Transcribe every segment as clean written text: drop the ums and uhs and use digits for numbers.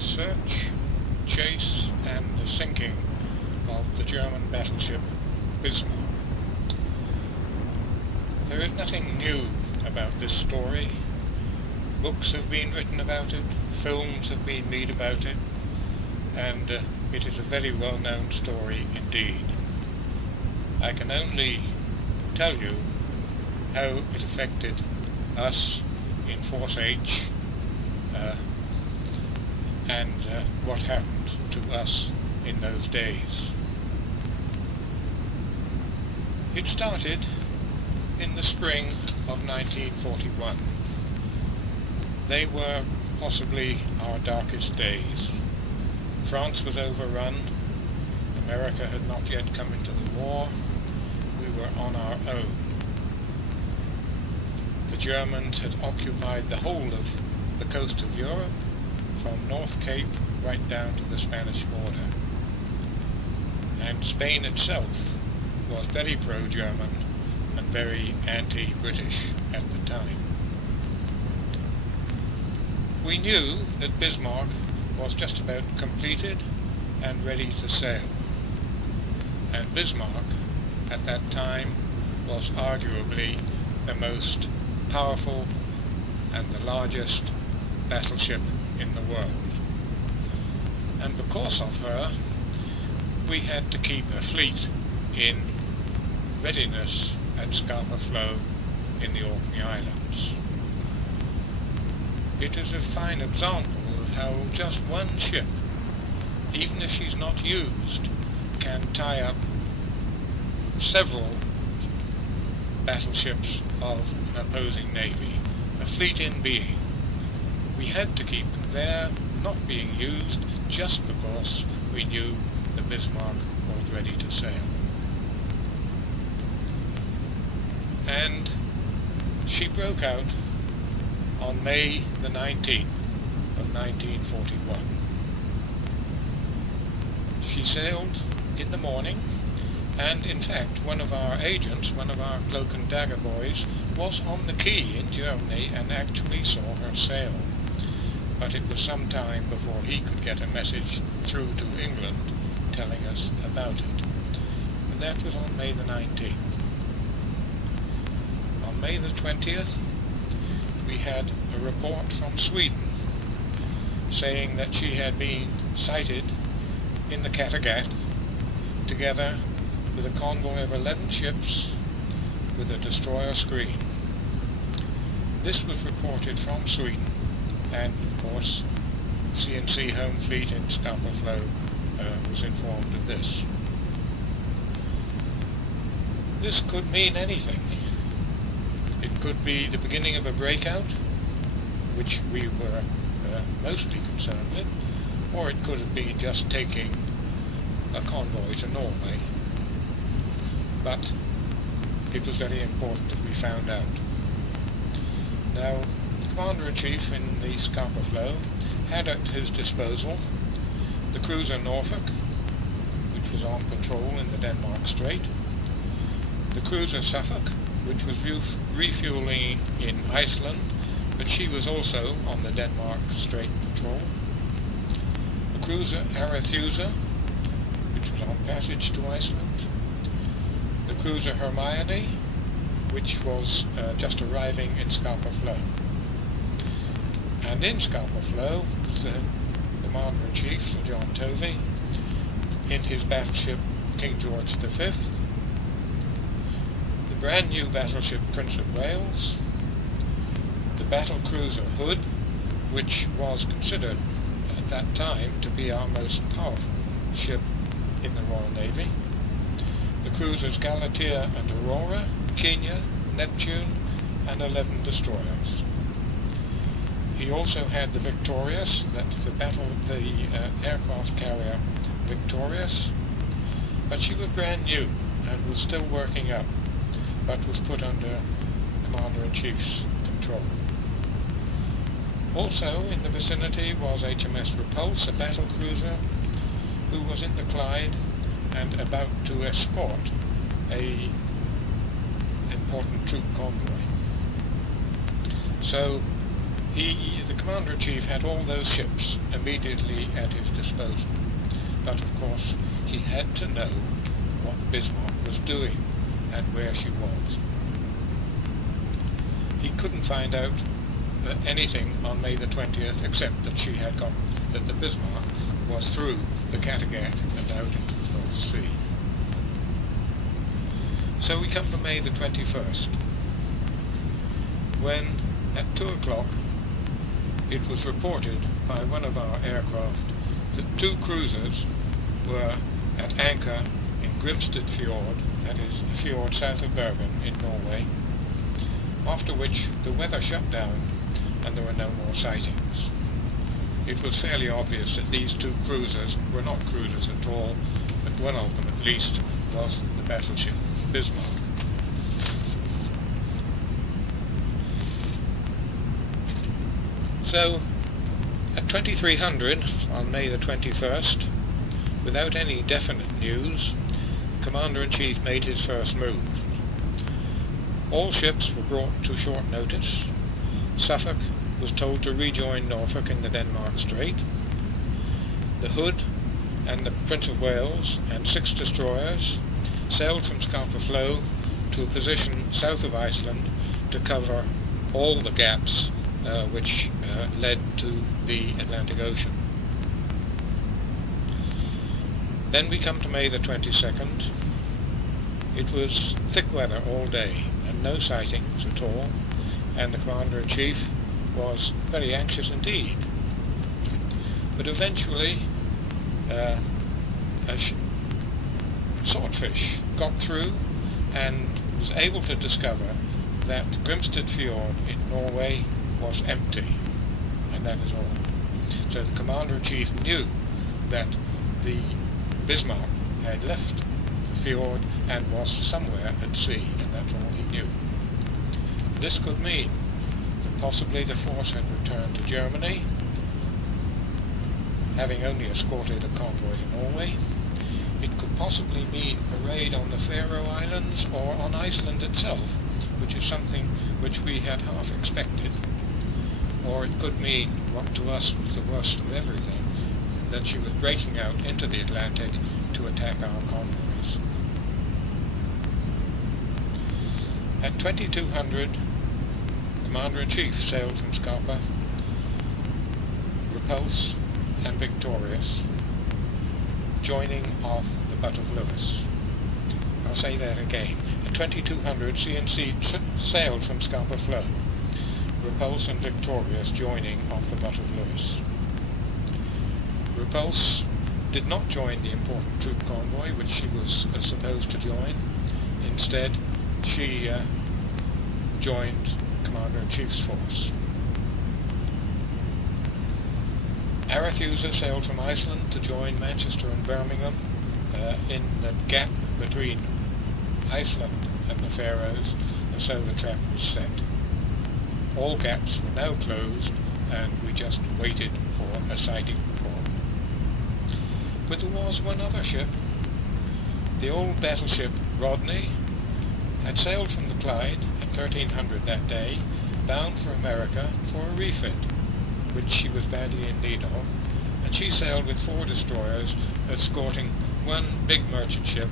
the search, chase and the sinking of the German battleship Bismarck. There is nothing new about this story. Books have been written about it, films have been made about it, and it is a very well-known story indeed. I can only tell you how it affected us in Force H and what happened to us in those days. It started in the spring of 1941. They were possibly our darkest days. France was overrun. America had not yet come into the war. We were on our own. The Germans had occupied the whole of the coast of Europe, from North Cape right down to the Spanish border. And Spain itself was very pro-German and very anti-British at the time. We knew that Bismarck was just about completed and ready to sail. And Bismarck, at that time, was arguably the most powerful and the largest battleship in the world. And because of her, we had to keep a fleet in readiness at Scapa Flow in the Orkney Islands. It is a fine example of how just one ship, even if she's not used, can tie up several battleships of an opposing navy, a fleet in being. We had to keep them there, not being used, just because we knew the Bismarck was ready to sail. And she broke out on May the 19th of 1941. She sailed in the morning, and in fact one of our agents, one of our cloak and dagger boys, was on the quay in Germany and actually saw her sail. But it was some time before he could get a message through to England telling us about it. And that was on May the 19th. On May the 20th, we had a report from Sweden saying that she had been sighted in the Kattegat together with a convoy of 11 ships with a destroyer screen. This was reported from Sweden, and of course CNC Home Fleet in Scapa Flow was informed of this. This could mean anything. It could be the beginning of a breakout, which we were mostly concerned with, or it could have been just taking a convoy to Norway. But it was very important that we found out. Now, the Commander-in-Chief in the Scapa Flow had at his disposal the cruiser Norfolk, which was on patrol in the Denmark Strait, the cruiser Suffolk, which was refueling in Iceland, but she was also on the Denmark Strait patrol, the cruiser Arethusa, which was on passage to Iceland, the cruiser Hermione, which was just arriving in Scapa Flow. And in Scapa Flow was the Commander-in-Chief, Sir John Tovey, in his battleship King George V, the brand new battleship Prince of Wales, the battlecruiser Hood, which was considered at that time to be our most powerful ship in the Royal Navy, the cruisers Galatea and Aurora, Kenya, Neptune, and 11 destroyers. He also had the Victorious, that's the aircraft carrier Victorious, but she was brand new and was still working up, but was put under Commander-in-Chief's control. Also in the vicinity was HMS Repulse, a battlecruiser, who was in the Clyde and about to escort a important troop convoy. So the Commander-in-Chief had all those ships immediately at his disposal, but of course he had to know what Bismarck was doing and where she was. He couldn't find out anything on May the 20th except that that the Bismarck was through the Kattegat and out into the North Sea. So we come to May the 21st, when at 2 o'clock it was reported by one of our aircraft that 2 cruisers were at anchor in Grimstad Fjord, that is a fjord south of Bergen in Norway, after which the weather shut down and there were no more sightings. It was fairly obvious that these 2 cruisers were not cruisers at all, but one of them at least was the battleship Bismarck. So, at 2300 on May the 21st, without any definite news, Commander-in-Chief made his first move. All ships were brought to short notice. Suffolk was told to rejoin Norfolk in the Denmark Strait. The Hood and the Prince of Wales and 6 destroyers sailed from Scapa Flow to a position south of Iceland to cover all the gaps which led to the Atlantic Ocean. Then we come to May the 22nd. It was thick weather all day and no sightings at all, and the Commander-in-Chief was very anxious indeed. But eventually a swordfish got through and was able to discover that Grimstad Fjord in Norway was empty, and that is all. So the Commander-in-Chief knew that the Bismarck had left the fjord and was somewhere at sea, and that's all he knew. This could mean that possibly the force had returned to Germany, having only escorted a convoy to Norway. It could possibly mean a raid on the Faroe Islands or on Iceland itself, which is something which we had half expected. Or it could mean, what to us was the worst of everything, that she was breaking out into the Atlantic to attack our convoys. At 2200, Commander-in-Chief sailed from Scapa, repulsed and victorious, joining off the butt of Lewis. I'll say that again. At 2200, CNC sailed from Scapa Flow, repulsed and victorious, joining off the butt of Lewis. Repulse did not join the important troop convoy which she was supposed to join. Instead, she joined Commander-in-Chief's force. Arethusa sailed from Iceland to join Manchester and Birmingham in the gap between Iceland and the Faroes, and so the trap was set. All gaps were now closed, and we just waited for a sighting report. But there was one other ship. The old battleship Rodney had sailed from the Clyde at 1300 that day, bound for America for a refit, which she was badly in need of, and she sailed with 4 destroyers, escorting one big merchant ship,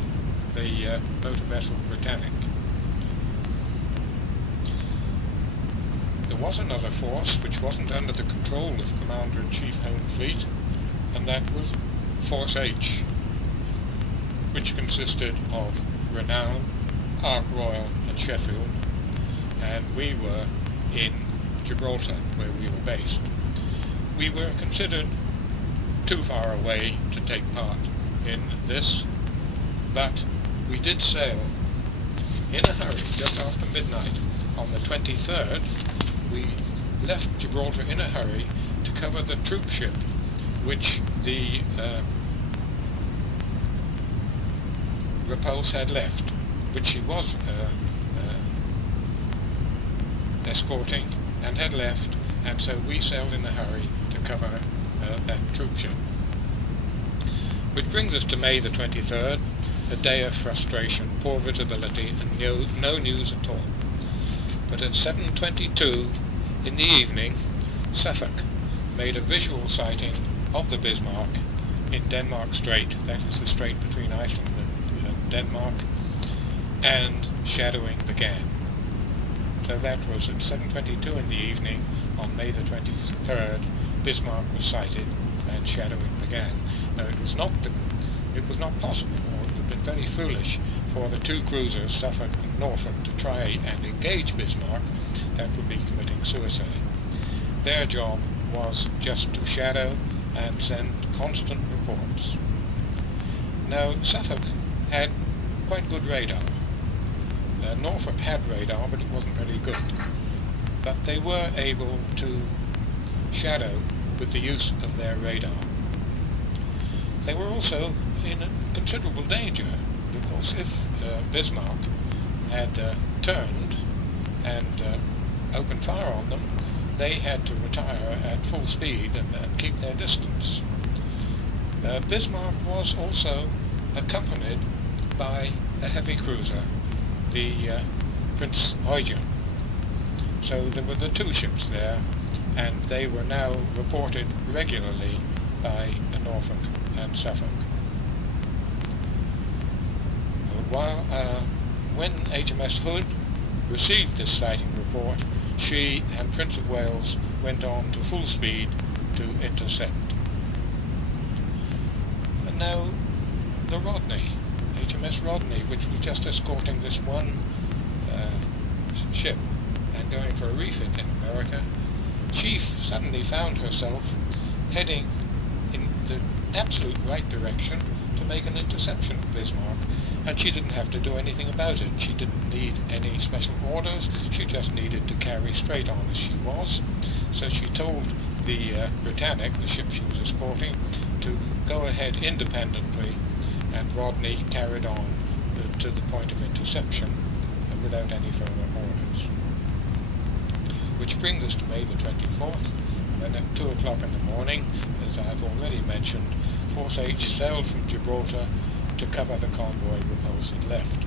the motor vessel Britannic. There was another force which wasn't under the control of Commander-in-Chief Home Fleet, and that was Force H, which consisted of Renown, Ark Royal and Sheffield, and we were in Gibraltar, where we were based. We were considered too far away to take part in this, but we did sail in a hurry just after midnight. On the 23rd, we left Gibraltar in a hurry to cover the troop ship which the Repulse had left, which she was escorting and had left, and so we sailed in a hurry to cover that troop ship. Which brings us to May the 23rd, a day of frustration, poor visibility and no news at all. But at 7:22 in the evening, Suffolk made a visual sighting of the Bismarck in Denmark Strait, that is the strait between Iceland and Denmark, and shadowing began. So that was at 7:22 in the evening on May the 23rd. Bismarck was sighted and shadowing began. Now it was not possible, or it would have been very foolish, for the two cruisers, Suffolk and Norfolk, to try and engage Bismarck. That would be committing suicide. Their job was just to shadow and send constant reports. Now Suffolk had quite good radar. Norfolk had radar, but it wasn't very good. But they were able to shadow with the use of their radar. They were also in considerable danger, because if Bismarck had turned and opened fire on them, they had to retire at full speed and keep their distance. Bismarck was also accompanied by a heavy cruiser, the Prince Eugen. So there were the two ships there, and they were now reported regularly by Norfolk and Suffolk. When HMS Hood received this sighting report, she and Prince of Wales went on to full speed to intercept. And now the Rodney, HMS Rodney, which was just escorting this one ship and going for a refit in America, she suddenly found herself heading in the absolute right direction to make an interception of Bismarck, and she didn't have to do anything about it. She didn't need any special orders, she just needed to carry straight on as she was. So she told the Britannic, the ship she was escorting, to go ahead independently, and Rodney carried on to the point of interception without any further orders. Which brings us to May the 24th, when at 2 o'clock in the morning, as I've already mentioned, Force H sailed from Gibraltar to cover the convoy repulsed left.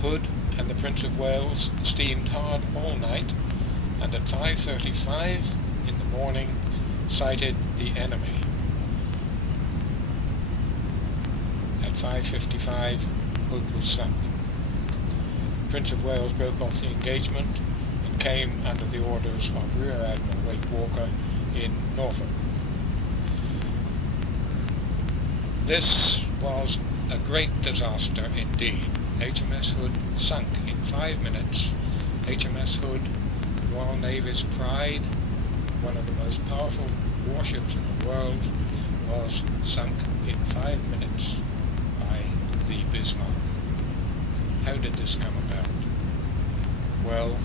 Hood and the Prince of Wales steamed hard all night, and at 5:35 in the morning sighted the enemy. At 5:55 Hood was sunk. Prince of Wales broke off the engagement and came under the orders of Rear Admiral Wake Walker in Norfolk. This was a great disaster indeed. HMS Hood sunk in 5 minutes. HMS Hood, the Royal Navy's pride, one of the most powerful warships in the world, was sunk in 5 minutes by the Bismarck. How did this come about? Well,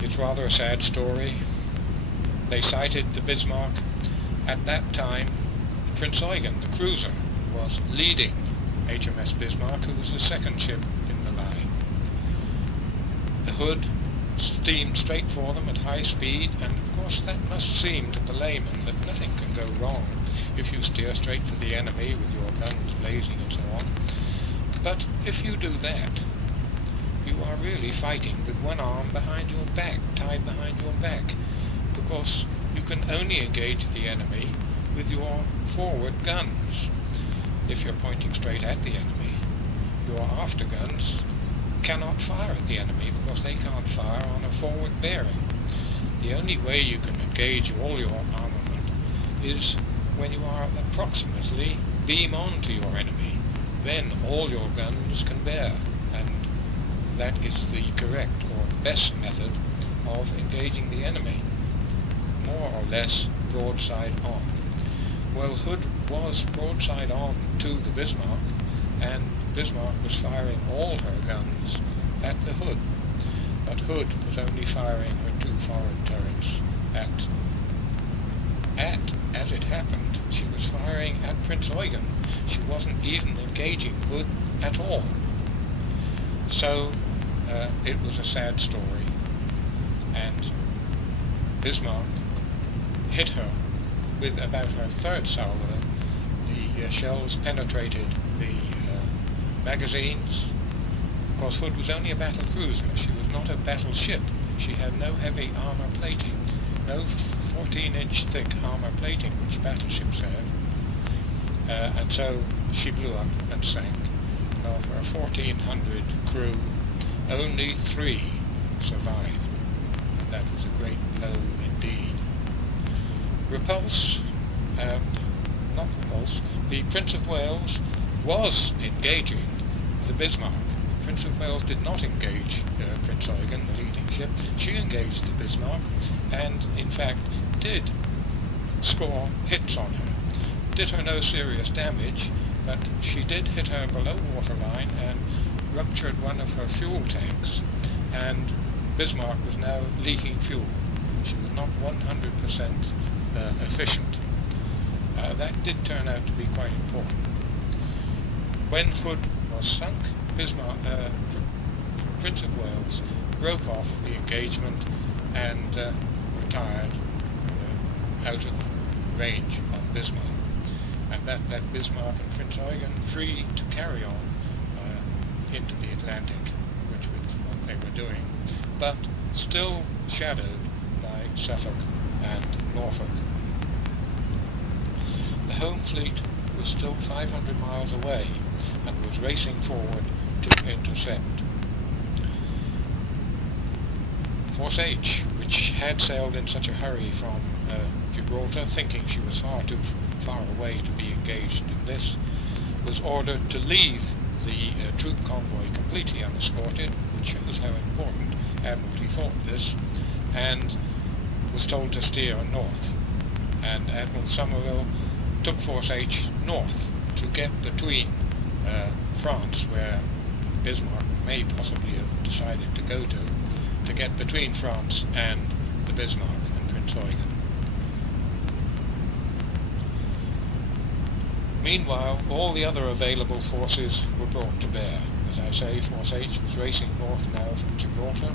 it's rather a sad story. They sighted the Bismarck. At that time, the Prince Eugen, the cruiser, was leading HMS Bismarck, who was the second ship in the line. The Hood steamed straight for them at high speed, and of course that must seem to the layman that nothing can go wrong if you steer straight for the enemy with your guns blazing and so on. But if you do that, you are really fighting with one arm behind your back, tied behind your back, because you can only engage the enemy with your forward guns. If you're pointing straight at the enemy, your after guns cannot fire at the enemy because they can't fire on a forward bearing. The only way you can engage all your armament is when you are approximately beam on to your enemy. Then all your guns can bear, and that is the correct or best method of engaging the enemy, more or less broadside on. Well, Hood was broadside on to the Bismarck, and Bismarck was firing all her guns at the Hood, but Hood was only firing her 2 forward turrets as it happened, she was firing at Prince Eugen. She wasn't even engaging Hood at all. So it was a sad story, and Bismarck hit her with about her third salvo. The shells penetrated the magazines. Of course, Hood was only a battle cruiser. She was not a battleship. she had no heavy armour plating, no 14-inch thick armour plating which battleships have, and so she blew up and sank. And of her 1,400 crew, only 3 survived. And that was a great blow indeed. The Prince of Wales was engaging the Bismarck. The Prince of Wales did not engage Prince Eugen, the leading ship. She engaged the Bismarck and, in fact, did score hits on her. Did her no serious damage, but she did hit her below waterline and ruptured one of her fuel tanks, and Bismarck was now leaking fuel. She was not 100% efficient. That did turn out to be quite important. When Hood was sunk, Prince of Wales broke off the engagement and retired out of range of Bismarck. And that left Bismarck and Prince Eugen free to carry on into the Atlantic, which was what they were doing, but still shadowed by Suffolk and Norfolk. The home fleet was still 500 miles away and was racing forward to intercept. Force H, which had sailed in such a hurry from Gibraltar, thinking she was far too far away to be engaged in this, was ordered to leave the troop convoy completely unescorted, which shows how important Admiralty thought this, and was told to steer north. And Admiral Somerville took Force H north to get between France, where Bismarck may possibly have decided to go to get between France and the Bismarck and Prince Eugen. Meanwhile, all the other available forces were brought to bear. As I say, Force H was racing north now from Gibraltar.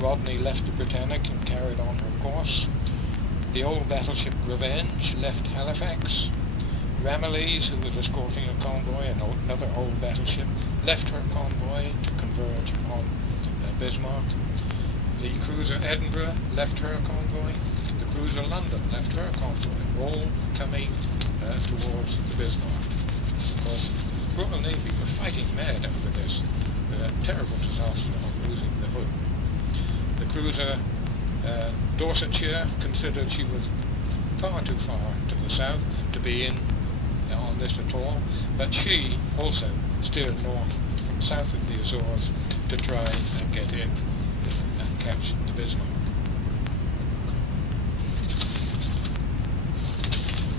Rodney left the Britannic and carried on her course. The old battleship Revenge left Halifax. Ramillies, who was escorting a convoy, another old battleship, left her convoy to converge upon Bismarck. The cruiser Edinburgh left her convoy. The cruiser London left her convoy, all coming towards the Bismarck. Of course, the Royal Navy were fighting mad over this terrible disaster of losing the Hood. The cruiser Dorsetshire considered she was far too far to the south to be in on this at all, but she also steered north from south of the Azores to try and get in and catch the Bismarck.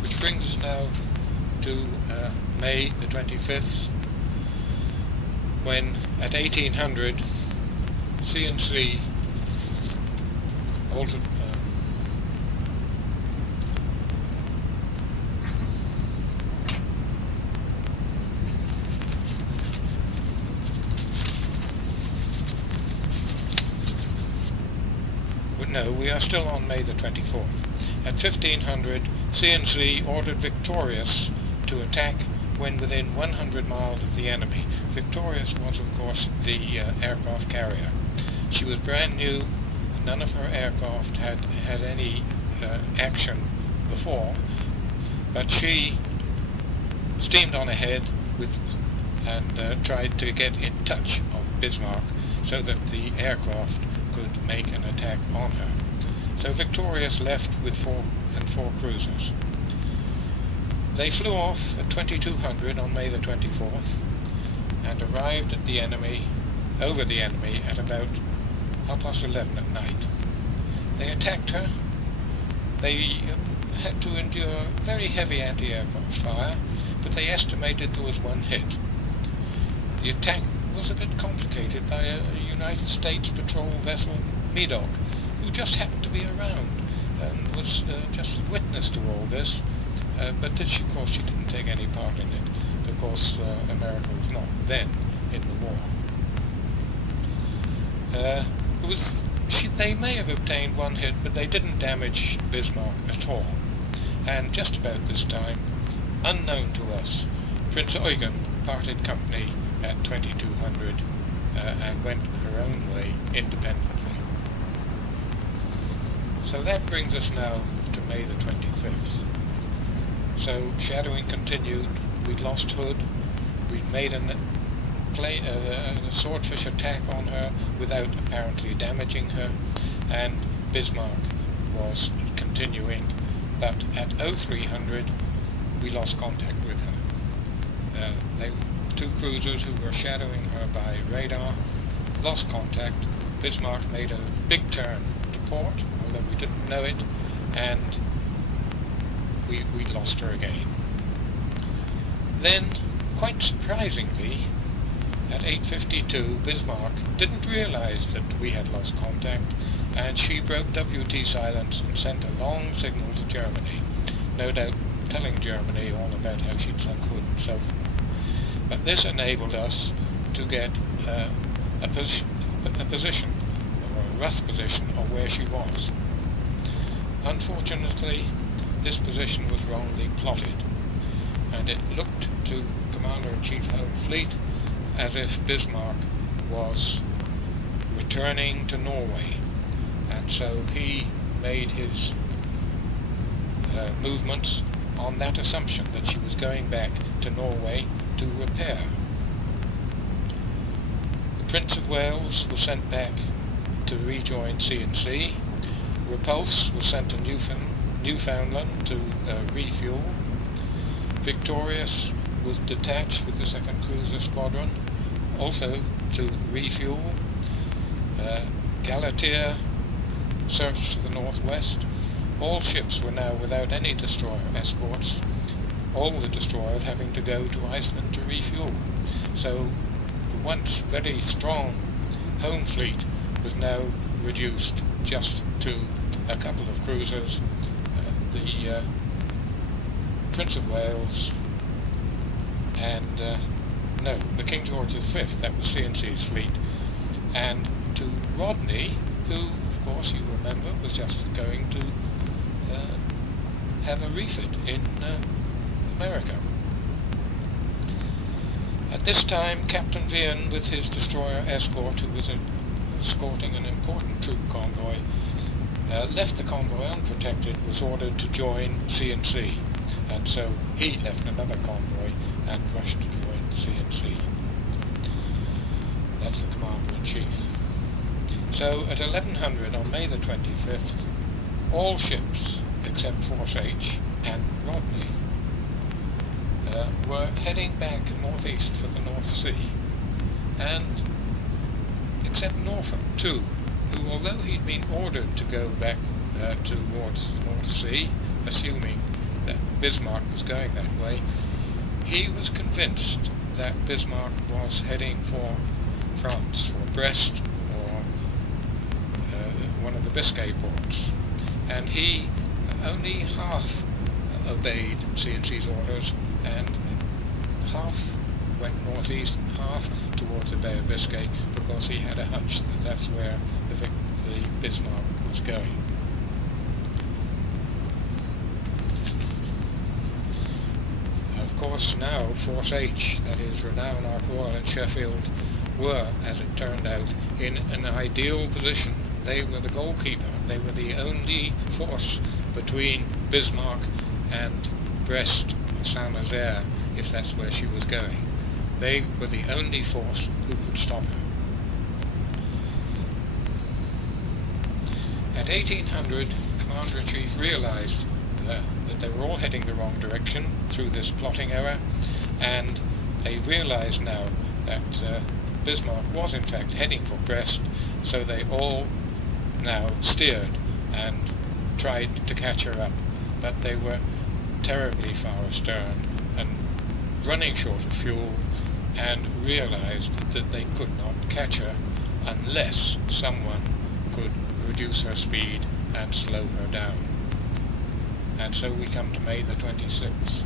Which brings us now to May the 25th, when at 1800 C&C altered no, we are still on May the 24th. At 1500, C&C ordered Victorious to attack when within 100 miles of the enemy. Victorious was, of course, the aircraft carrier. She was brand new. None of her aircraft had any action before, but she steamed on ahead and tried to get in touch of Bismarck so that the aircraft could make an attack on her. So Victorious left with four cruisers. They flew off at 2200 on May the 24th and arrived at over the enemy at about 11:30 at night. They attacked her. They had to endure very heavy anti-aircraft fire, but they estimated there was one hit. The attack was a bit complicated by a United States patrol vessel, Medoc, who just happened to be around and was just a witness to all this, but of course she didn't take any part in it, because America was not then in the war. They may have obtained one hit, but they didn't damage Bismarck at all. And just about this time, unknown to us, Prince Eugen parted company at 2200 and went her own way independently. So that brings us now to May the 25th. So shadowing continued. We'd lost Hood. We'd made a swordfish attack on her without apparently damaging her, and Bismarck was continuing, but at 0300 we lost contact with her. They were two cruisers who were shadowing her by radar, lost contact. Bismarck made a big turn to port, although we didn't know it, and we lost her again. Then, quite surprisingly, at 8:52, Bismarck didn't realize that we had lost contact, and she broke WT silence and sent a long signal to Germany, no doubt telling Germany all about how she'd sunk Hood and so forth. But this enabled us to get a position, or a rough position, of where she was. Unfortunately, this position was wrongly plotted, and it looked to Commander-in-Chief Home Fleet as if Bismarck was returning to Norway, and so he made his movements on that assumption that she was going back to Norway to repair. The Prince of Wales was sent back to rejoin C&C. Repulse was sent to Newfoundland to refuel. Victorious was detached with the 2nd Cruiser Squadron, also to refuel. Galatea searched to the northwest. All ships were now without any destroyer escorts, all the destroyers having to go to Iceland to refuel. So the once very strong home fleet was now reduced just to a couple of cruisers, the Prince of Wales and the King George V, that was C&C's fleet, and to Rodney, who, of course, you remember, was just going to have a refit in America. At this time, Captain Vian, with his destroyer escort, who was escorting an important troop convoy, left the convoy unprotected, was ordered to join C&C, and so he left another convoy and rushed to join C&C. That's the Commander-in-Chief. So at 1100 on May the 25th, all ships except Force H and Rodney were heading back northeast for the North Sea, and except Norfolk too, who, although he'd been ordered to go back towards the North Sea, assuming that Bismarck was going that way, he was convinced that Bismarck was heading for France, for Brest, or one of the Biscay ports, and he only half obeyed C&C's orders, and half went northeast and half towards the Bay of Biscay, because he had a hunch that that's where the Bismarck was going. Of course, now Force H, that is Renown, Ark Royal and Sheffield, were, as it turned out, in an ideal position. They were the goalkeeper. They were the only force between Bismarck and Brest or Saint-Nazaire, if that's where she was going. They were the only force who could stop her. At 1800, Commander-in-Chief realized that they were all heading the wrong direction through this plotting error, and they realized now that Bismarck was in fact heading for Brest, so they all now steered and tried to catch her up, but they were terribly far astern and running short of fuel, and realized that they could not catch her unless someone could reduce her speed and slow her down. And so we come to May the 26th,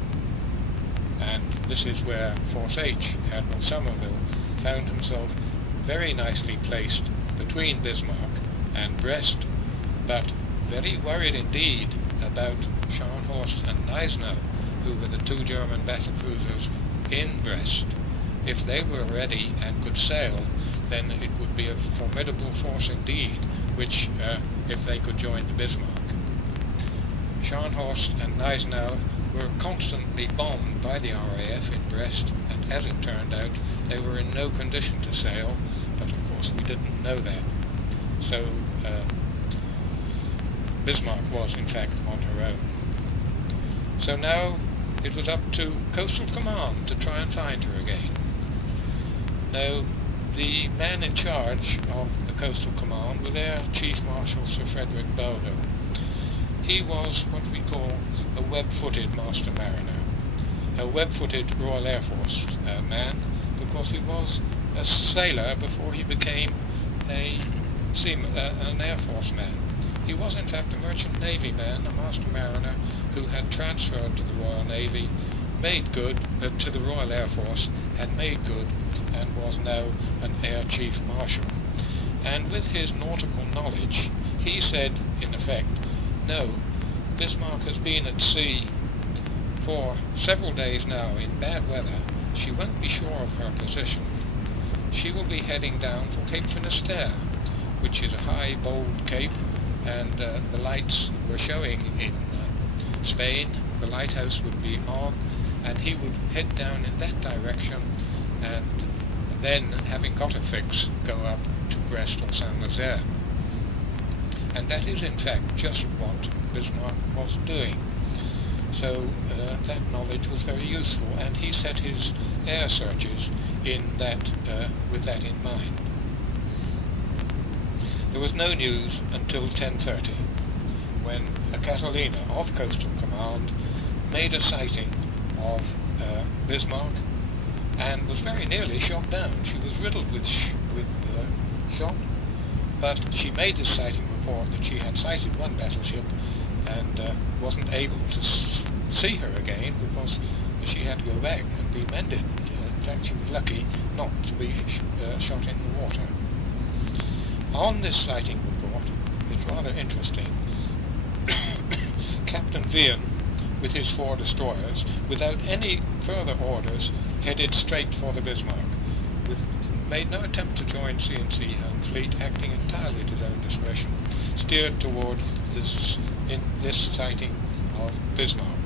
and this is where Force H, Admiral Somerville, found himself very nicely placed between Bismarck and Brest, but very worried indeed about Scharnhorst and Gneisenau, who were the two German battlecruisers in Brest. If they were ready and could sail, then it would be a formidable force indeed, which if they could join the Bismarck. Scharnhorst and Gneisenau were constantly bombed by the RAF in Brest, and as it turned out, they were in no condition to sail, but of course we didn't know that. So Bismarck was in fact on her own. So now it was up to Coastal Command to try and find her again. Now, the man in charge of the Coastal Command was Air Chief Marshal Sir Frederick Bowhill. He was what we call a web-footed master mariner, a web-footed Royal Air Force man, because he was a sailor before he became an Air Force man. He was in fact a merchant navy man, a master mariner, who had transferred to the Royal Navy, made good, to the Royal Air Force, had made good, and was now an Air Chief Marshal. And with his nautical knowledge, he said, in effect, no, Bismarck has been at sea for several days now in bad weather. She won't be sure of her position. She will be heading down for Cape Finisterre, which is a high, bold cape, and the lights were showing in Spain. The lighthouse would be on, and he would head down in that direction, and then, having got a fix, go up to Brest or Saint-Nazaire. And that is in fact just what Bismarck was doing. So that knowledge was very useful, and he set his air searches in that, with that in mind. There was no news until 10:30, when a Catalina of Coastal Command made a sighting of Bismarck, and was very nearly shot down. She was riddled with shot, but she made this sighting report that she had sighted one battleship and wasn't able to see her again because she had to go back and be mended. In fact, she was lucky not to be shot in the water. On this sighting report, it's rather interesting, Captain Vian, with his 4 destroyers, without any further orders, headed straight for the Bismarck, made no attempt to join C&C Home Fleet, acting entirely at his own discretion, steered towards this sighting of Bismarck.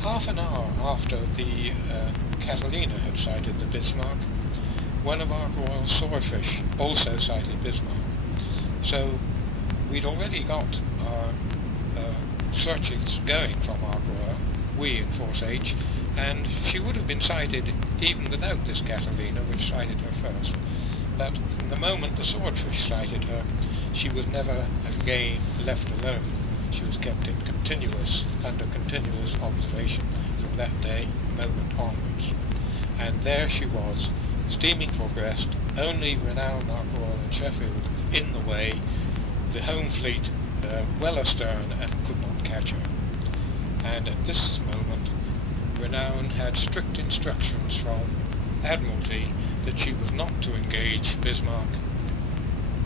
Half an hour after the Catalina had sighted the Bismarck, one of Ark Royal's swordfish also sighted Bismarck. So we'd already got our searches going from Ark Royal, we in Force H, and she would have been sighted even without this Catalina, which sighted her first. But from the moment the swordfish sighted her, she was never again left alone. She was kept in under continuous observation from that day, moment onwards. And there she was, steaming for Brest, only Renown, Ark Royal and Sheffield in the way, the home fleet well astern and could not catch her. And at this moment, Renown had strict instructions from Admiralty that she was not to engage Bismarck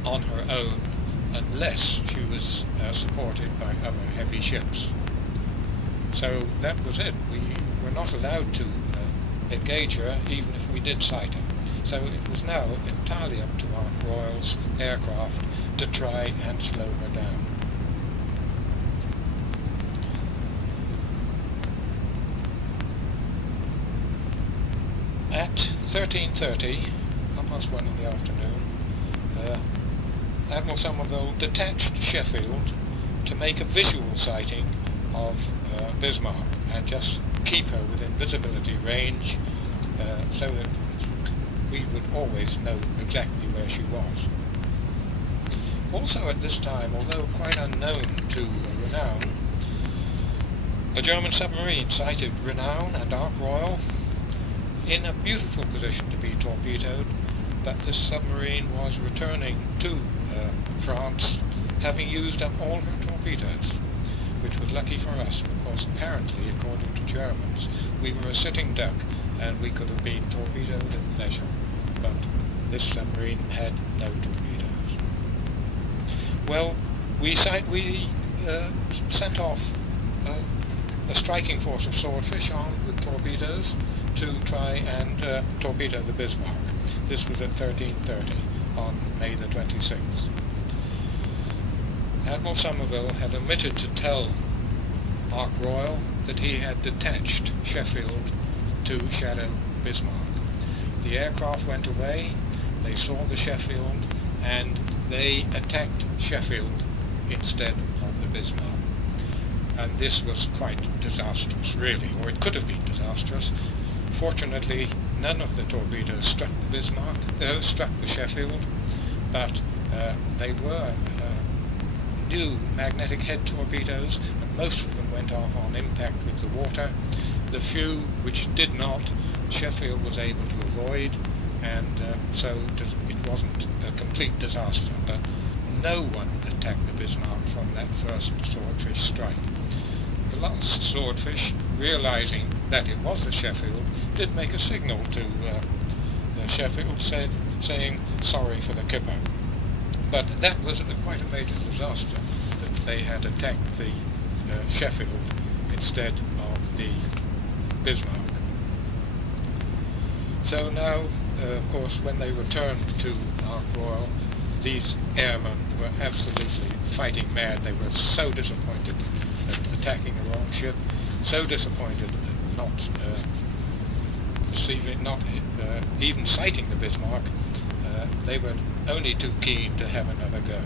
on her own unless she was supported by other heavy ships. So that was it. We were not allowed to engage her even if we did sight her. So it was now entirely up to Ark Royal's aircraft to try and slow her down. At 13:30, 1:30 in the afternoon, Admiral Somerville detached Sheffield to make a visual sighting of Bismarck and just keep her within visibility range so that we would always know exactly where she was. Also at this time, although quite unknown to Renown, a German submarine sighted Renown and Ark Royal in a beautiful position to be torpedoed, but this submarine was returning to France, having used up all her torpedoes, which was lucky for us because apparently, according to Germans, we were a sitting duck and we could have been torpedoed at leisure, but this submarine had no torpedoes. Well, we sent off a striking force of swordfish armed with torpedoes to try and torpedo the Bismarck. This was at 13:30 on May the 26th. Admiral Somerville had omitted to tell Ark Royal that he had detached Sheffield to shadow Bismarck. The aircraft went away, they saw the Sheffield, and they attacked Sheffield instead of the Bismarck. And this was quite disastrous, really, or it could have been disastrous. Fortunately, none of the torpedoes struck the struck the Sheffield, but they were new magnetic head torpedoes, and most of them went off on impact with the water. The few which did not, Sheffield was able to avoid, and so it wasn't a complete disaster, but no one attacked the Bismarck from that first swordfish strike. The last swordfish, realizing that it was the Sheffield, did make a signal to the Sheffield saying sorry for the kipper. But that was quite a major disaster, that they had attacked the Sheffield instead of the Bismarck. So now, of course, when they returned to Ark Royal, these airmen were absolutely fighting mad. They were so disappointed at attacking the wrong ship, so disappointed at not even sighting the Bismarck. They were only too keen to have another go.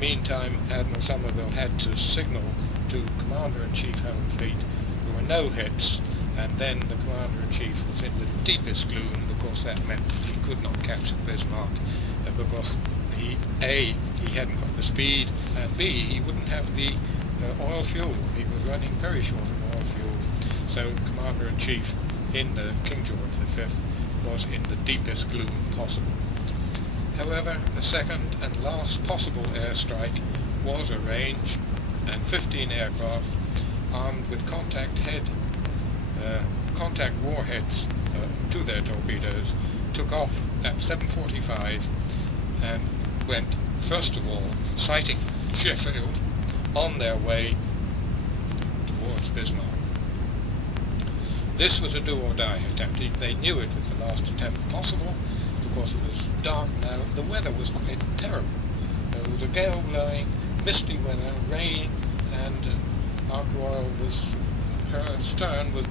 Meantime, Admiral Somerville had to signal to Commander-in-Chief Home Fleet there were no hits, and then the Commander-in-Chief was in the deepest gloom, because that meant that he could not capture the Bismarck, because he hadn't got the speed, and B, he wouldn't have the oil fuel. He was running very short of oil fuel. So Commander-in-Chief in the King George V was in the deepest gloom possible. However, a second and last possible airstrike was arranged, and 15 aircraft armed with contact warheads to their torpedoes took off at 7:45 and went, first of all, sighting Sheffield, on their way towards Bismarck. This was a do-or-die attempt. They knew it was the last attempt possible, because it was dark now. The weather was quite terrible. There was a gale blowing, misty weather, rain, and Ark Royal her stern was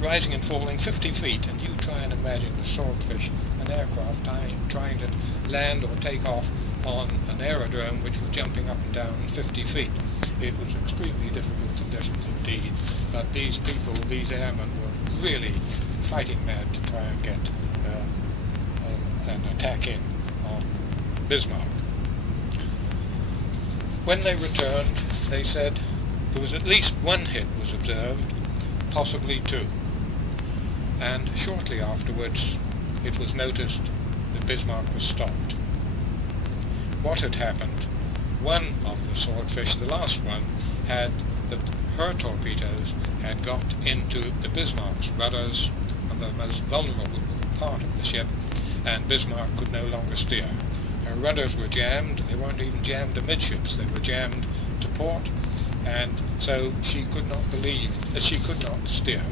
rising and falling 50 feet, and you try and imagine a swordfish, an aircraft trying to land or take off on an aerodrome which was jumping up and down 50 feet. It was extremely difficult conditions indeed, but these people, these airmen, were really fighting mad to try and get an attack in on Bismarck. When they returned, they said there was at least one hit was observed, possibly two, and shortly afterwards it was noticed that Bismarck was stopped. What had happened? One of the swordfish, the last one, her torpedoes had got into the Bismarck's rudders, on the most vulnerable part of the ship, and Bismarck could no longer steer. Her rudders were jammed. They weren't even jammed amidships, they were jammed to port, and so she could not steer.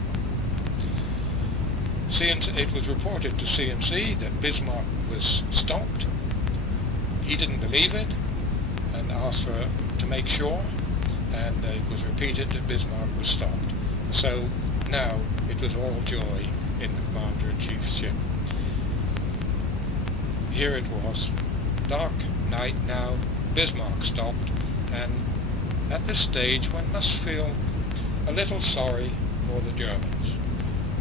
It was reported to CNC that Bismarck was stopped. He didn't believe it and asked to make sure, and it was repeated that Bismarck was stopped. So now it was all joy in the Commander-in-Chief's ship. Here it was, dark night now, Bismarck stopped, and at this stage one must feel a little sorry for the Germans.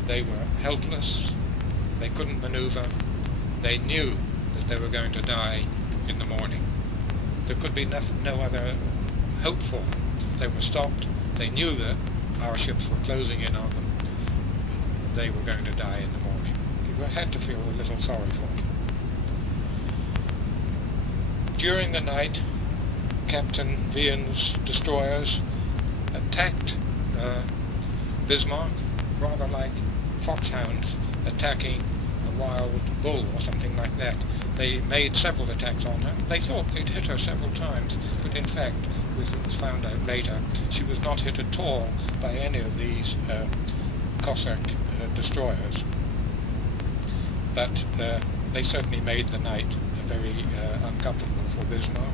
They were helpless, they couldn't maneuver, they knew that they were going to die in the morning. There could be no other hope for them. They were stopped, they knew that our ships were closing in on them, they were going to die in the morning. You had to feel a little sorry for them. During the night, Captain Vian's destroyers attacked Bismarck, rather like foxhounds attacking a wild bull or something like that. They made several attacks on her. They thought they'd hit her several times, but in fact, as was found out later, she was not hit at all by any of these Cossack destroyers. But they certainly made the night very uncomfortable for Bismarck.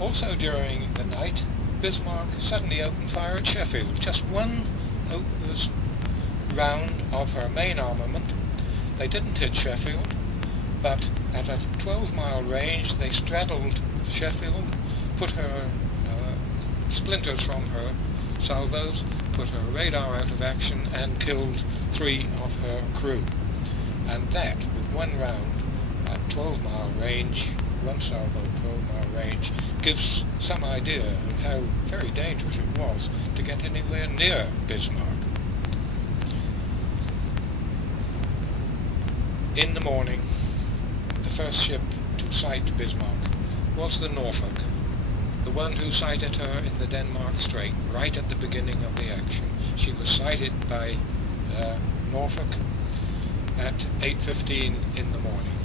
Also during the night, Bismarck suddenly opened fire at Sheffield, just one round of her main armament. They didn't hit Sheffield, but at a 12-mile range they straddled Sheffield, put her splinters from her salvos, put her radar out of action, and killed 3 of her crew. And that, with one round at 12-mile range, one salvo 12-mile range, gives some idea of how very dangerous it was to get anywhere near Bismarck. In the morning, the first ship to sight Bismarck was the Norfolk, the one who sighted her in the Denmark Strait, right at the beginning of the action. She was sighted by Norfolk at 8:15 in the morning,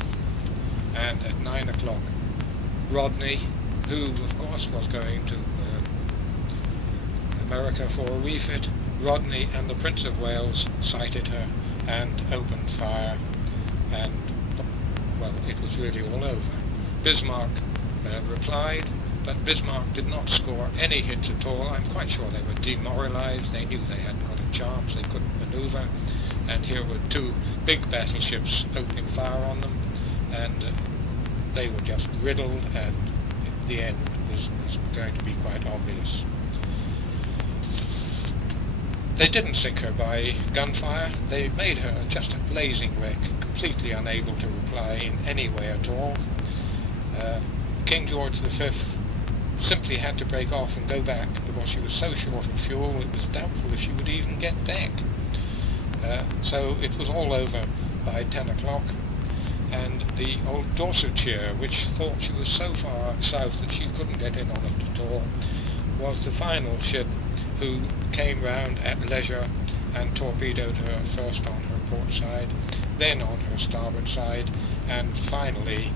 and at 9 o'clock Rodney, who of course was going to America for a refit, Rodney and the Prince of Wales sighted her and opened fire, and well, it was really all over. Bismarck replied, but Bismarck did not score any hits at all. I'm quite sure they were demoralized. They knew they hadn't got a chance, they couldn't maneuver, and here were 2 big battleships opening fire on them, and they were just riddled, and the end was going to be quite obvious. They didn't sink her by gunfire. They made her just a blazing wreck, completely unable to reply in any way at all. King George V simply had to break off and go back because she was so short of fuel it was doubtful if she would even get back. So it was all over by 10 o'clock, and the old Dorsetshire, which thought she was so far south that she couldn't get in on it at all, was the final ship who came round at leisure and torpedoed her first on her port side, then on her starboard side, and finally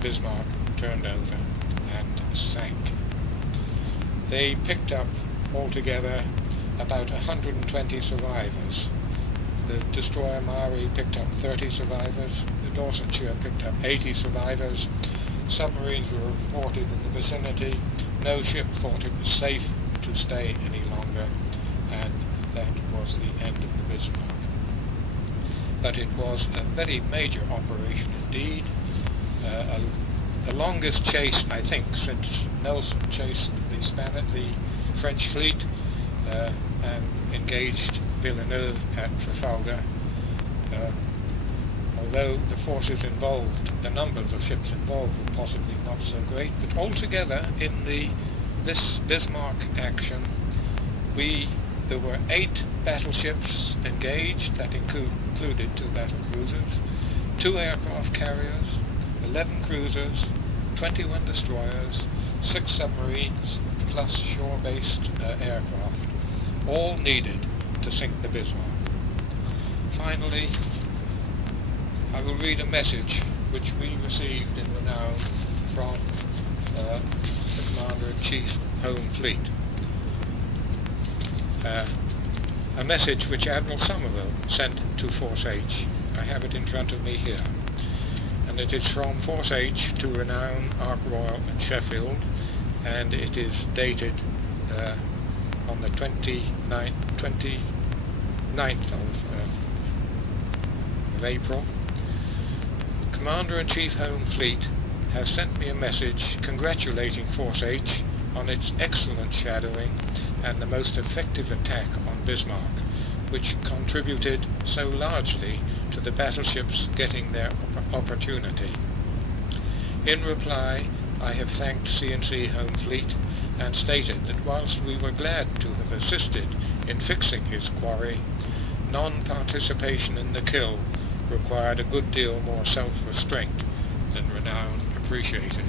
Bismarck turned over and sank. They picked up altogether about 120 survivors. The destroyer Marie picked up 30 survivors, the Dorsetshire picked up 80 survivors, submarines were reported in the vicinity, no ship thought it was safe to stay any longer, and that was the end of the Bismarck. But it was a very major operation indeed, the longest chase, I think, since Nelson chased the French fleet and engaged Villeneuve at Trafalgar. Although the forces involved, the numbers of ships involved were possibly not so great, but altogether in this Bismarck action, there were 8 battleships engaged, that included 2 battlecruisers, 2 aircraft carriers, 11 cruisers, 21 destroyers, 6 submarines, plus shore-based aircraft, all needed to sink the Bismarck. Finally, I will read a message which we received in Renown from the Commander-in-Chief Home Fleet. A message which Admiral Somerville sent to Force H. I have it in front of me here. And it is from Force H to Renown, Ark Royal and Sheffield, and it is dated on the 29th of April. Commander-in-Chief Home Fleet has sent me a message congratulating Force H on its excellent shadowing and the most effective attack on Bismarck, which contributed so largely to the battleships getting their opportunity. In reply, I have thanked C&C Home Fleet and stated that whilst we were glad to have assisted in fixing his quarry, non-participation in the kill required a good deal more self-restraint than Renown appreciated.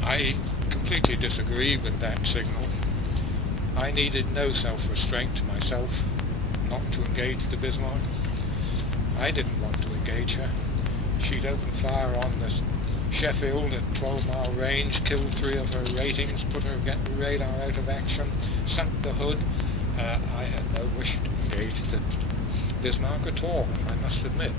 I completely disagree with that signal. I needed no self-restraint myself not to engage the Bismarck. I didn't want to engage her. She'd opened fire on the Sheffield at 12-mile range, killed 3 of her ratings, put her radar out of action, sunk the hood. I had no wish to engage the Bismarck at all, I must admit.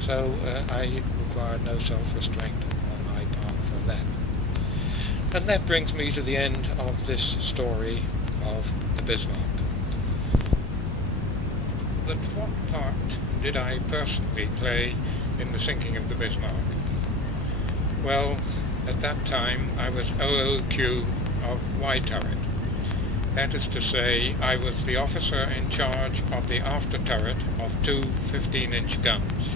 So I required no self-restraint on my part. that. And that brings me to the end of this story of the Bismarck. But what part did I personally play in the sinking of the Bismarck? Well, at that time I was OOQ of Y turret. That is to say, I was the officer in charge of the after turret of two 15-inch guns.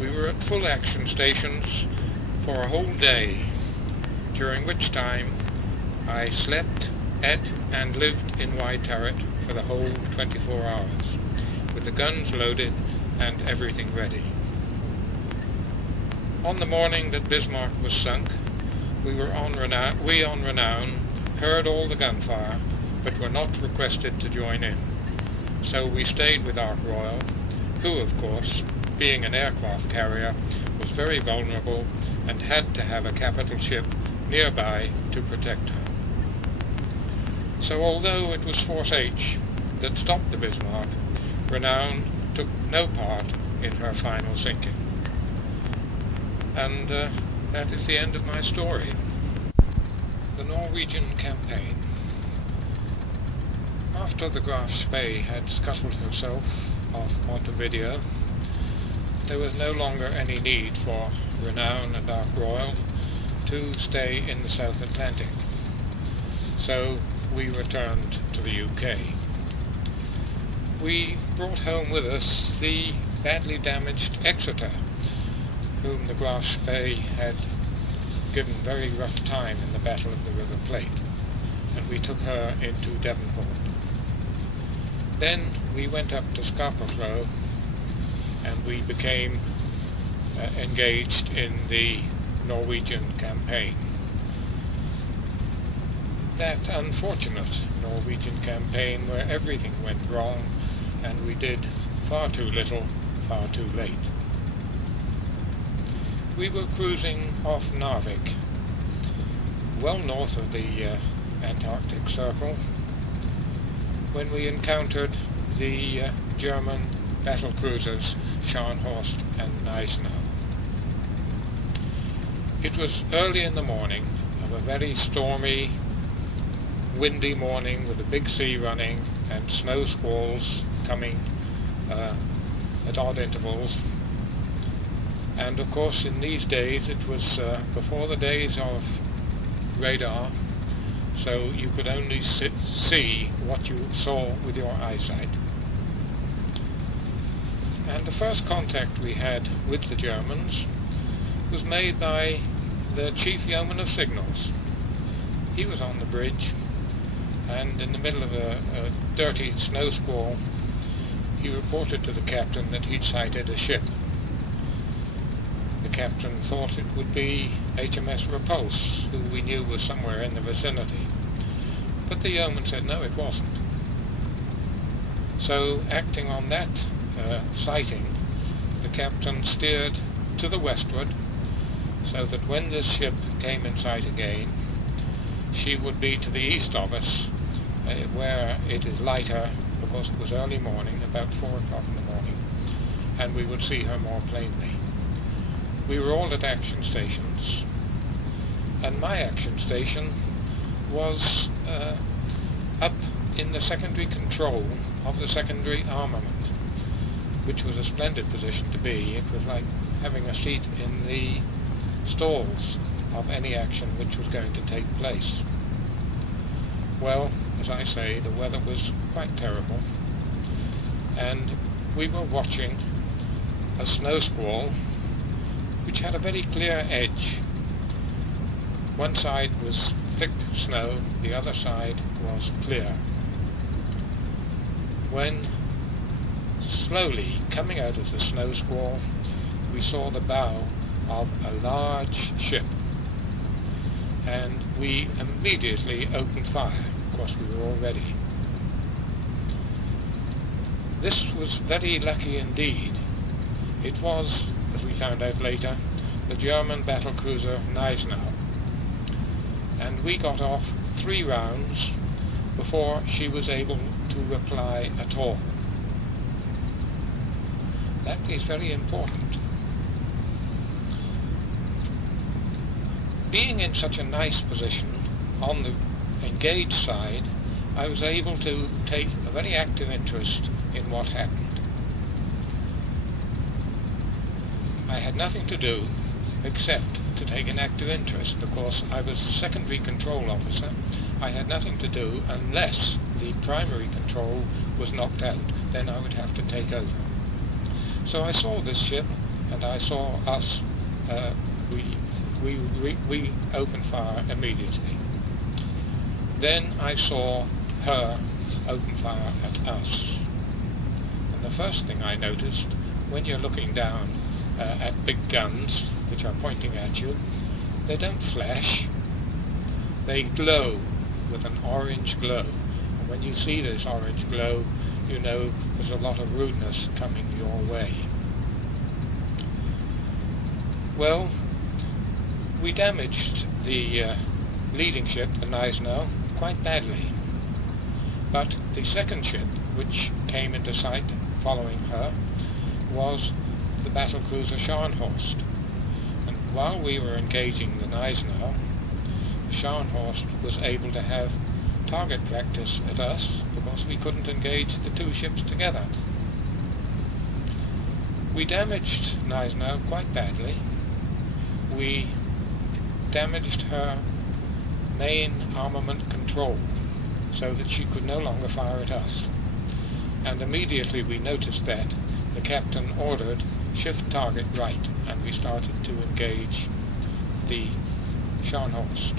We were at full action stations for a whole day, during which time I slept, ate and lived in Y turret for the whole 24 hours, with the guns loaded and everything ready. On the morning that Bismarck was sunk, we on Renown heard all the gunfire, but were not requested to join in. So we stayed with Ark Royal, who, of course, being an aircraft carrier, was very vulnerable and had to have a capital ship nearby to protect her. So although it was Force H that stopped the Bismarck, Renown took no part in her final sinking. And that is the end of my story. The Norwegian Campaign. After the Graf Spee had scuttled herself off Montevideo, there was no longer any need for Renown and Ark Royal to stay in the South Atlantic. So we returned to the UK. We brought home with us the badly damaged Exeter, whom the Graf Spee had given very rough time in the Battle of the River Plate, and we took her into Devonport. Then we went up to Scharnhorst and we became engaged in the Norwegian Campaign. That unfortunate Norwegian Campaign where everything went wrong and we did far too little, far too late. We were cruising off Narvik, well north of the Antarctic Circle, when we encountered the German battlecruisers Scharnhorst and Gneisenau. It was early in the morning of a very stormy, windy morning with a big sea running and snow squalls coming at odd intervals. And of course in these days it was before the days of radar, so you could only see what you saw with your eyesight. And the first contact we had with the Germans was made by the chief yeoman of signals. He was on the bridge, and in the middle of a dirty snow squall he reported to the captain that he'd sighted a ship. The captain thought it would be HMS Repulse, who we knew was somewhere in the vicinity, but the yeoman said no, it wasn't. So, acting on that sighting, the captain steered to the westward, so that when this ship came in sight again, she would be to the east of us, where it is lighter, because it was early morning, about 4 o'clock in the morning, and we would see her more plainly. We were all at action stations, and my action station was up in the secondary control of the secondary armament, which was a splendid position to be. It was like having a seat in the stalls of any action which was going to take place. Well, as I say, the weather was quite terrible, and we were watching a snow squall which had a very clear edge. One side was thick snow, the other side was clear. When, slowly coming out of the snow squall, we saw the bow of a large ship, and we immediately opened fire. Of course, we were all ready. This was very lucky indeed. It was, as we found out later, the German battlecruiser Gneisenau, and we got off 3 rounds before she was able to reply at all. That is very important. being in such a nice position on the engaged side, I was able to take a very active interest in what happened. I had nothing to do except to take an active interest, because I was secondary control officer. I had nothing to do unless the primary control was knocked out. Then I would have to take over. So I saw this ship, and I saw us. We opened fire immediately. Then I saw her open fire at us. And the first thing I noticed, when you're looking down at big guns which are pointing at you, they don't flash, they glow with an orange glow. And when you see this orange glow, you know there's a lot of rudeness coming your way. Well, we damaged the leading ship, the Gneisenau, quite badly. But the second ship, which came into sight following her, was the battlecruiser Scharnhorst. And while we were engaging the Gneisenau, Scharnhorst was able to have target practice at us because we couldn't engage the two ships together. We damaged Gneisenau quite badly. We damaged her main armament control so that she could no longer fire at us. And immediately we noticed that, the captain ordered shift target right, and we started to engage the Scharnhorst,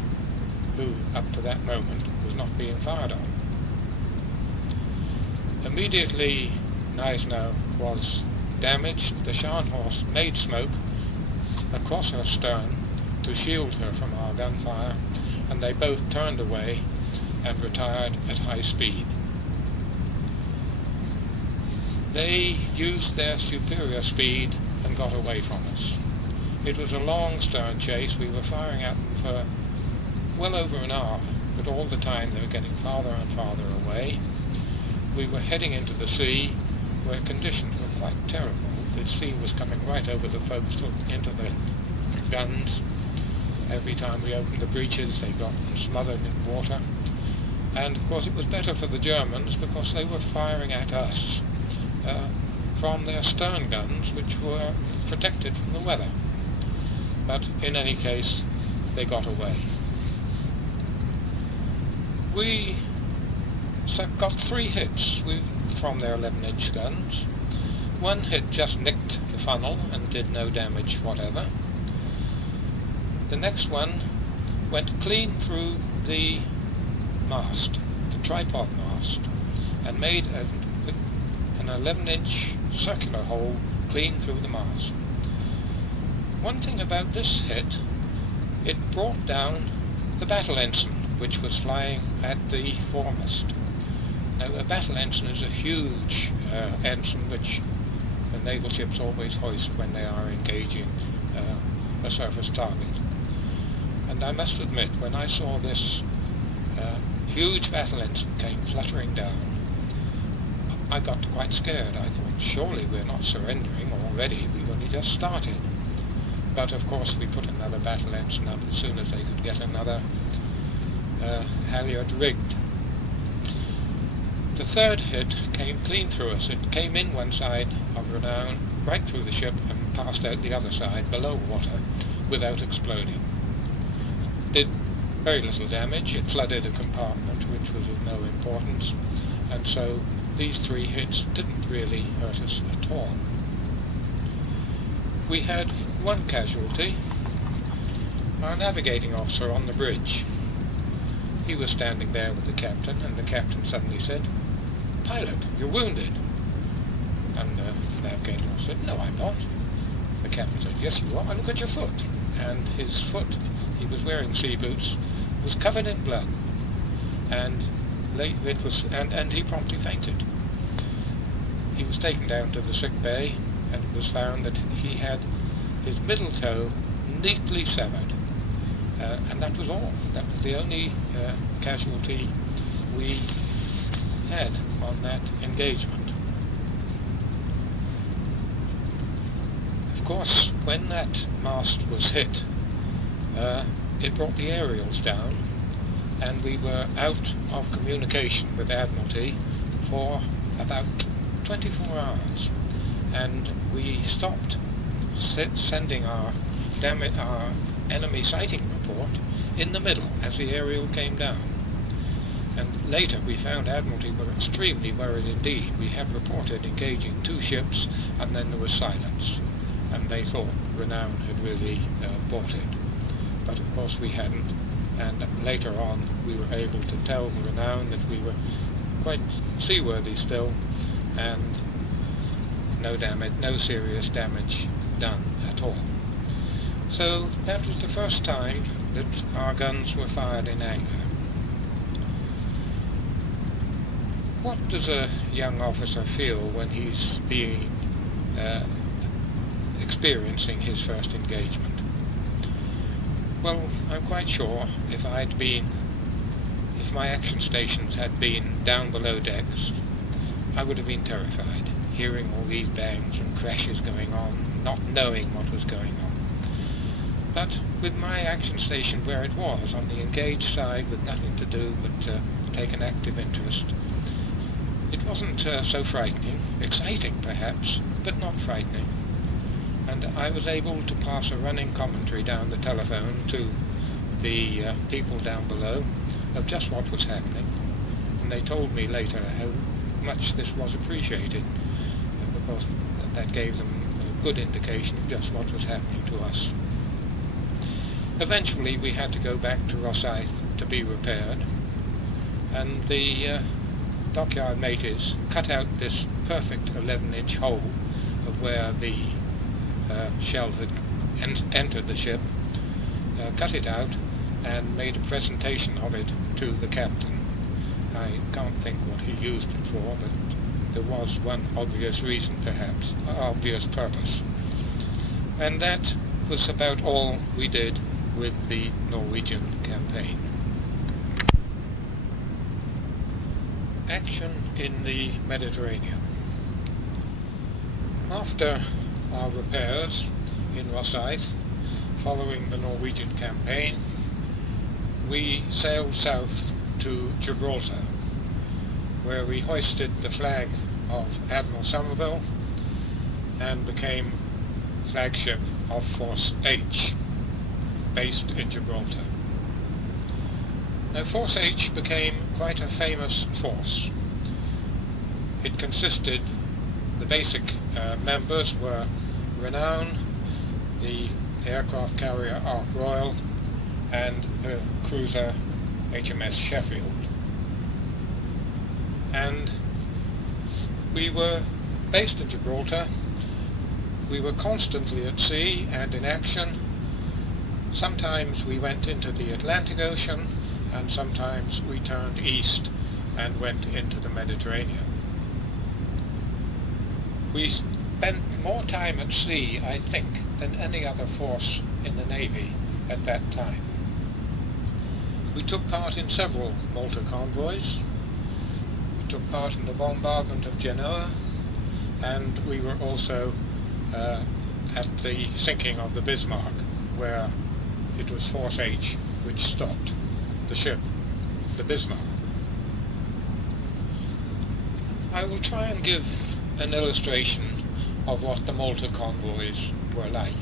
who up to that moment was not being fired on. Immediately Gneisenau was damaged. The Scharnhorst made smoke across her stern to shield her from our gunfire, and they both turned away and retired at high speed. They used their superior speed and got away from us. It was a long stern chase. We were firing at them for well over an hour, but all the time they were getting farther and farther away. We were heading into the sea, where conditions were quite terrible. The sea was coming right over the forecastle into the guns. Every time we opened the breaches, they got smothered in water. And of course it was better for the Germans because they were firing at us from their stern guns, which were protected from the weather. But in any case, they got away. We got 3 hits from their 11-inch guns. One hit just nicked the funnel and did no damage whatever. The next one went clean through the mast, the tripod mast, and made an 11-inch circular hole clean through the mast. One thing about this hit, it brought down the battle ensign, which was flying at the foremast. Now, the battle ensign is a huge ensign which the naval ships always hoist when they are engaging a surface target. And I must admit, when I saw this huge battle ensign came fluttering down, I got quite scared. I thought, surely we're not surrendering already, we've only just started. But of course we put another battle ensign up as soon as they could get another halyard rigged. The third hit came clean through us. It came in one side of Renown, right through the ship, and passed out the other side, below water, without exploding. Did very little damage. It flooded a compartment which was of no importance, and so these 3 hits didn't really hurt us at all. We had one casualty, our navigating officer on the bridge. He was standing there with the captain, and the captain suddenly said, "Pilot, you're wounded." And the navigating officer said, "No, I'm not." The captain said, "Yes, you are. Look at your foot." And his foot, he was wearing sea boots, was covered in blood, and he promptly fainted. He was taken down to the sick bay, and it was found that he had his middle toe neatly severed, and that was all. That was the only casualty we had on that engagement. Of course, when that mast was hit, it brought the aerials down, and we were out of communication with Admiralty for about 24 hours, and we stopped sending our enemy sighting report in the middle as the aerial came down. And later we found Admiralty were extremely worried indeed. We had reported engaging 2 ships, and then there was silence, and they thought Renown had really bought it. But of course we hadn't, and later on we were able to tell the Renown that we were quite seaworthy still, and no damage, no serious damage done at all. So that was the first time that our guns were fired in anger. What does a young officer feel when he's experiencing his first engagement? Well, I'm quite sure if my action stations had been down below decks, I would have been terrified, hearing all these bangs and crashes going on, not knowing what was going on. But with my action station where it was, on the engaged side, with nothing to do but take an active interest, it wasn't so frightening, exciting perhaps, but not frightening. And I was able to pass a running commentary down the telephone to the people down below of just what was happening, and they told me later how much this was appreciated, because that gave them a good indication of just what was happening to us. Eventually we had to go back to Rosyth to be repaired, and the dockyard mates cut out this perfect 11-inch hole of where the shell had entered the ship, cut it out and made a presentation of it to the captain. I can't think what he used it for, but there was one obvious reason perhaps, obvious purpose. And that was about all we did with the Norwegian campaign. Action in the Mediterranean. After our repairs in Rosyth, following the Norwegian campaign, we sailed south to Gibraltar, where we hoisted the flag of Admiral Somerville and became flagship of Force H, based in Gibraltar. Now, Force H became quite a famous force. It consisted, the basic members were Renown, the aircraft carrier Ark Royal, and the cruiser HMS Sheffield. And we were based in Gibraltar. We were constantly at sea and in action. Sometimes we went into the Atlantic Ocean, and sometimes we turned east and went into the Mediterranean. We spent more time at sea, I think, than any other force in the Navy at that time. We took part in several Malta convoys. We took part in the bombardment of Genoa, and we were also at the sinking of the Bismarck, where it was Force H which stopped the ship, the Bismarck. I will try and give an illustration of what the Malta convoys were like.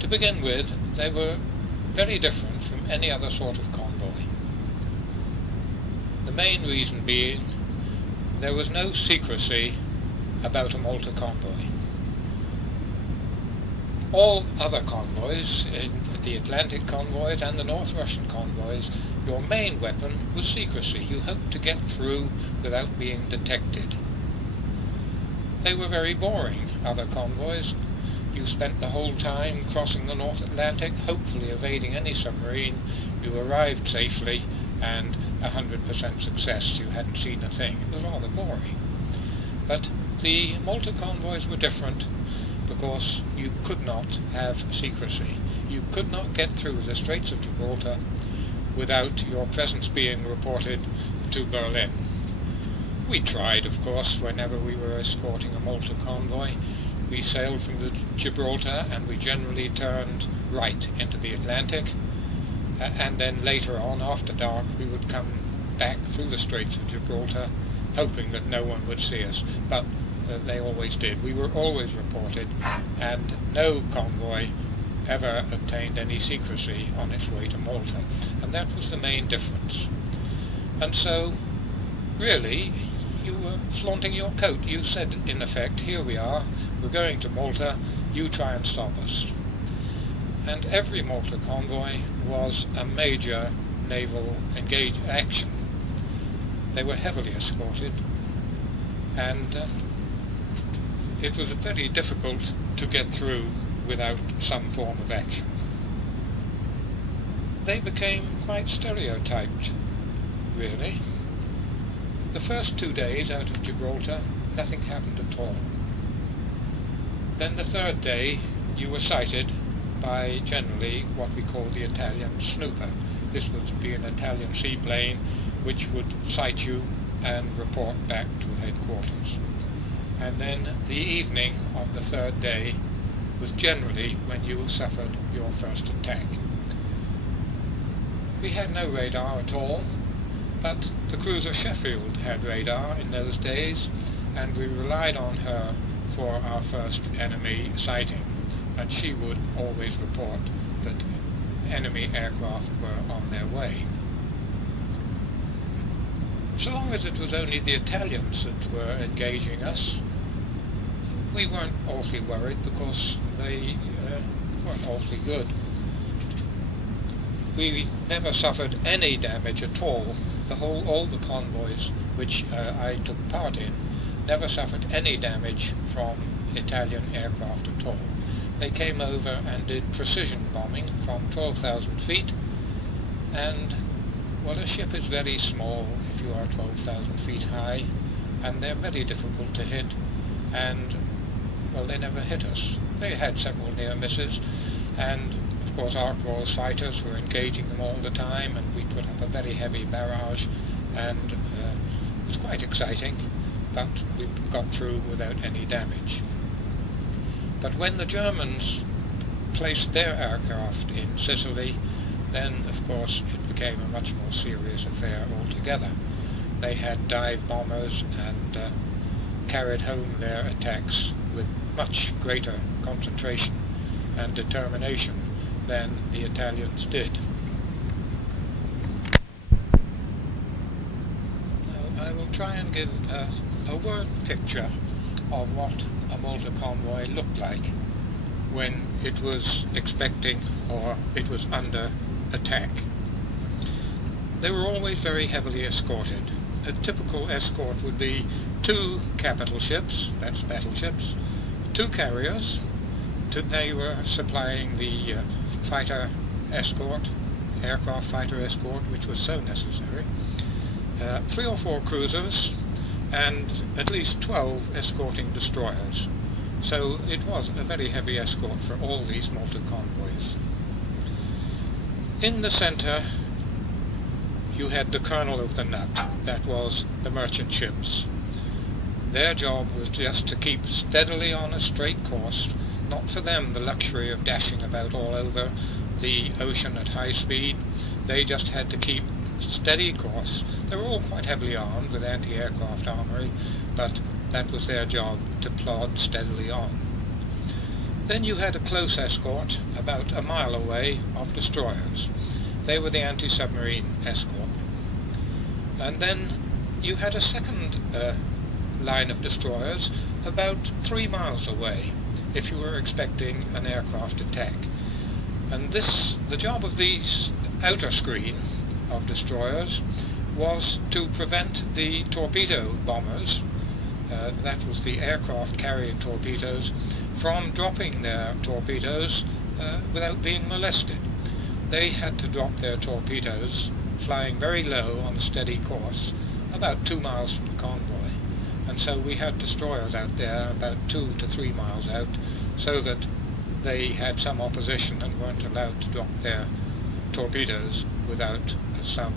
To begin with, they were very different from any other sort of convoy. The main reason being there was no secrecy about a Malta convoy. All other convoys, the Atlantic convoys and the North Russian convoys, your main weapon was secrecy. You hoped to get through without being detected. They were very boring, other convoys. You spent the whole time crossing the North Atlantic, hopefully evading any submarine. You arrived safely, and 100% success. You hadn't seen a thing. It was rather boring. But the Malta convoys were different, because you could not have secrecy. You could not get through the Straits of Gibraltar without your presence being reported to Berlin. We tried, of course, whenever we were escorting a Malta convoy. we sailed from the Gibraltar, and we generally turned right into the Atlantic, and then later on, after dark, we would come back through the Straits of Gibraltar, hoping that no one would see us, but they always did. We were always reported, and no convoy ever obtained any secrecy on its way to Malta, and that was the main difference. And so, really, you were flaunting your coat. You said, in effect, here we are, we're going to Malta, you try and stop us. And every Malta convoy was a major naval action. They were heavily escorted, and it was very difficult to get through without some form of action. They became quite stereotyped, really. The first 2 days out of Gibraltar, nothing happened at all. Then the third day, you were sighted by generally what we call the Italian snooper. This would be an Italian seaplane which would sight you and report back to headquarters. And then the evening of the third day was generally when you suffered your first attack. We had no radar at all, but the cruiser Sheffield had radar in those days, and we relied on her for our first enemy sighting, and she would always report that enemy aircraft were on their way. So long as it was only the Italians that were engaging us, we weren't awfully worried, because they weren't awfully good. We never suffered any damage at all. All the convoys which I took part in never suffered any damage from Italian aircraft at all. They came over and did precision bombing from 12,000 feet, and well, a ship is very small if you are 12,000 feet high, and they're very difficult to hit, and well, they never hit us. They had several near misses, and of course our Royals fighters were engaging them all the time, and we put up a very heavy barrage, and it was quite exciting, but we got through without any damage. But when the Germans placed their aircraft in Sicily, then of course it became a much more serious affair altogether. They had dive bombers and carried home their attacks with much greater concentration and determination than the Italians did. Now, I will try and give a word picture of what a Malta convoy looked like when it was expecting or it was under attack. They were always very heavily escorted. A typical escort would be 2 capital ships, that's battleships, 2 carriers. They were supplying the fighter escort, aircraft fighter escort, which was so necessary, 3 or 4 cruisers, and at least 12 escorting destroyers. So it was a very heavy escort for all these Malta convoys. In the centre you had the kernel of the nut, that was the merchant ships. Their job was just to keep steadily on a straight course, not for them the luxury of dashing about all over the ocean at high speed. They just had to keep steady course. They were all quite heavily armed with anti-aircraft armory, but that was their job, to plod steadily on. Then you had a close escort about a mile away of destroyers. They were the anti-submarine escort. And then you had a second line of destroyers about 3 miles away if you were expecting an aircraft attack. And the job of these outer screen of destroyers was to prevent the torpedo bombers, that was the aircraft carrying torpedoes, from dropping their torpedoes without being molested. They had to drop their torpedoes flying very low on a steady course about 2 miles from the convoy, and so we had destroyers out there about 2 to 3 miles out, so that they had some opposition and weren't allowed to drop their torpedoes without some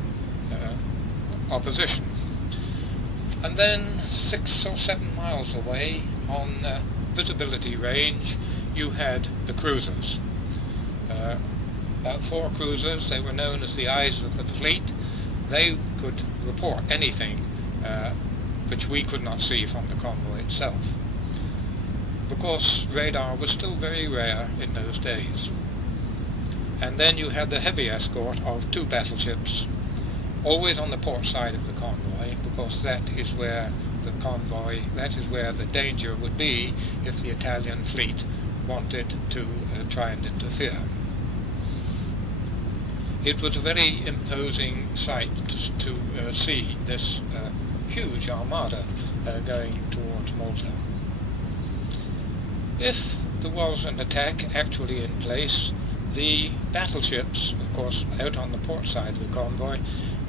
opposition. And then 6 or 7 miles away on visibility range, you had the cruisers. About 4 cruisers, they were known as the eyes of the fleet. They could report anything which we could not see from the convoy itself. Of course, radar was still very rare in those days. And then you had the heavy escort of 2 battleships, always on the port side of the convoy, because that is where the danger would be if the Italian fleet wanted to try and interfere. It was a very imposing sight to see this huge armada going towards Malta. If there was an attack actually in place, the battleships, of course out on the port side of the convoy,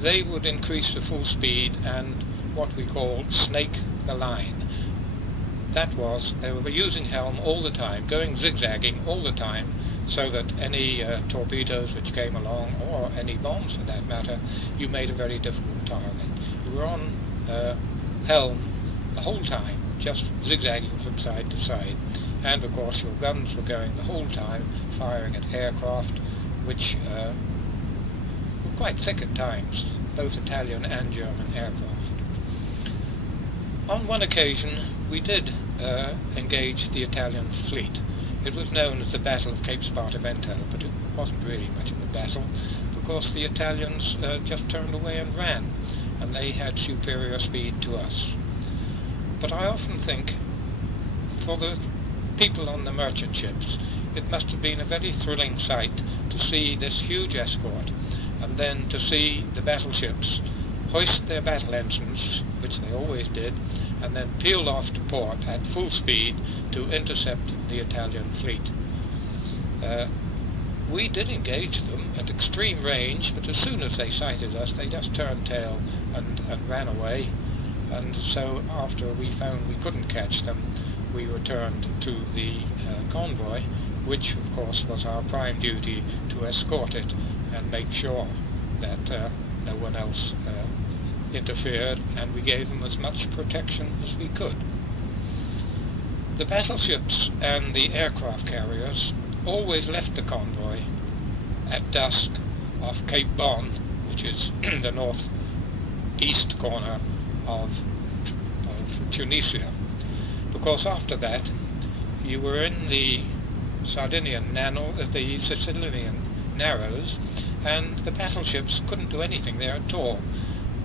they would increase to full speed and what we call snake the line. That was, they were using helm all the time, going zigzagging all the time, so that any torpedoes which came along, or any bombs for that matter, you made a very difficult target. You were on helm the whole time, just zigzagging from side to side, and of course your guns were going the whole time, firing at aircraft which were quite thick at times, both Italian and German aircraft. On one occasion we did engage the Italian fleet. It was known as the Battle of Cape Spartivento, but it wasn't really much of a battle, because the Italians just turned away and ran, and they had superior speed to us. But I often think, for the people on the merchant ships, it must have been a very thrilling sight to see this huge escort, and then to see the battleships hoist their battle ensigns, which they always did, and then peel off to port at full speed to intercept the Italian fleet. We did engage them at extreme range, but as soon as they sighted us, they just turned tail and ran away. And so after we found we couldn't catch them, we returned to the convoy, which of course was our prime duty to escort it and make sure that no one else interfered, and we gave them as much protection as we could. The battleships and the aircraft carriers always left the convoy at dusk off Cape Bon, which is the northeast corner of Tunisia, because after that you were in the Sicilian Narrows, and the battleships couldn't do anything there at all.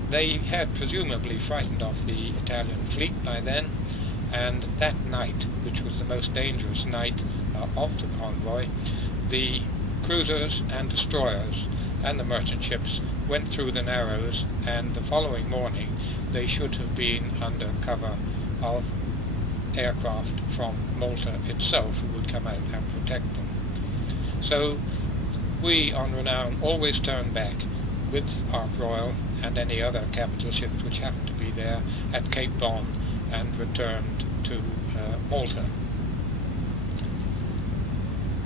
They had presumably frightened off the Italian fleet by then, and that night, which was the most dangerous night of the convoy, the cruisers and destroyers and the merchant ships went through the Narrows, and the following morning they should have been under cover of aircraft from Malta itself, who would come out and protect them. So we on Renown always turned back with Ark Royal and any other capital ships which happened to be there at Cape Bon, and returned to Malta.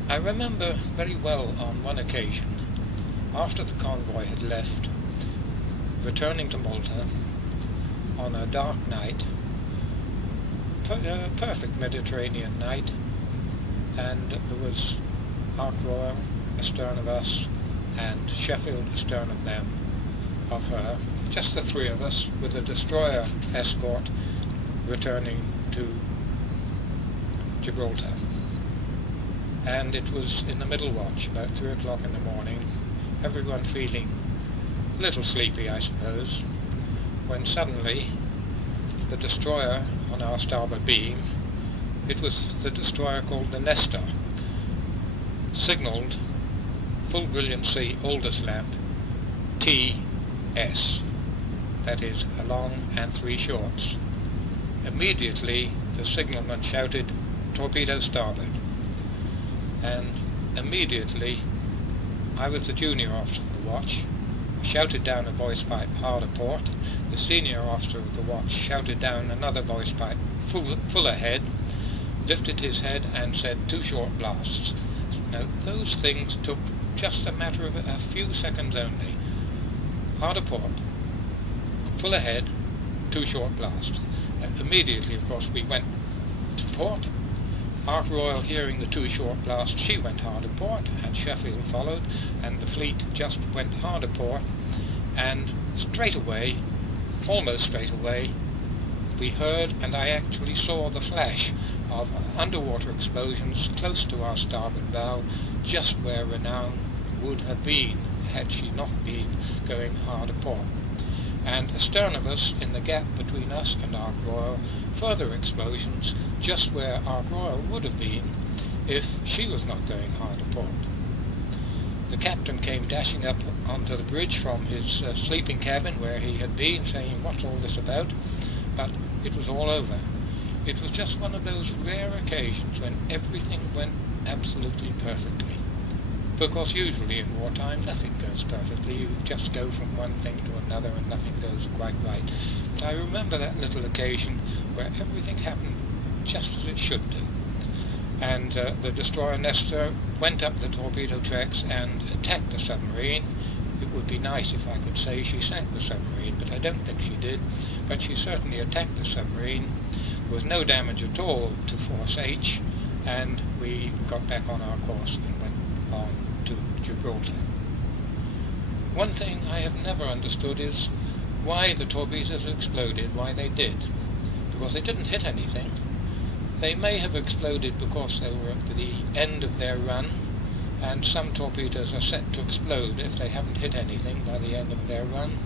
I remember very well on one occasion, after the convoy had left, returning to Malta on a dark night, perfect Mediterranean night, and there was Ark Royal astern of us and Sheffield astern of her, just the 3 of us, with a destroyer escort returning to Gibraltar. And it was in the middle watch, about 3 o'clock in the morning, everyone feeling a little sleepy, I suppose, when suddenly the destroyer on our starboard beam, it was the destroyer called the Nestor, signalled full brilliancy Aldous lamp TS, that is a long and 3 shorts. Immediately the signalman shouted, "Torpedo starboard," and immediately I was the junior officer of the watch. I shouted down a voice pipe, "Hard a port." The senior officer of the watch shouted down another voice pipe, "Full ahead," lifted his head and said, "2 short blasts." Now those things took just a matter of a few seconds only. Hard a port, full ahead, 2 short blasts. And immediately, of course, we went to port, Ark Royal, hearing the 2 short blasts, she went hard a port, and Sheffield followed, and the fleet just went hard a port, and straight away, almost straight away, we heard, and I actually saw, the flash of underwater explosions close to our starboard bow, just where Renown would have been had she not been going hard a port. And astern of us, in the gap between us and Ark Royal, further explosions just where Ark Royal would have been if she was not going hard a port. The captain came dashing up onto the bridge from his sleeping cabin where he had been, saying, "What's all this about?" But it was all over. It was just one of those rare occasions when everything went absolutely perfectly. Because usually in wartime nothing goes perfectly, you just go from one thing to another and nothing goes quite right. But I remember that little occasion where everything happened just as it should do. And the destroyer Nestor went up the torpedo tracks and attacked the submarine. It would be nice if I could say she sank the submarine, but I don't think she did. But she certainly attacked the submarine. There was no damage at all to Force H, and we got back on our course and went on to Gibraltar. One thing I have never understood is why the torpedoes exploded, why they did. Because they didn't hit anything. They may have exploded because they were at the end of their run, and some torpedoes are set to explode if they haven't hit anything by the end of their run.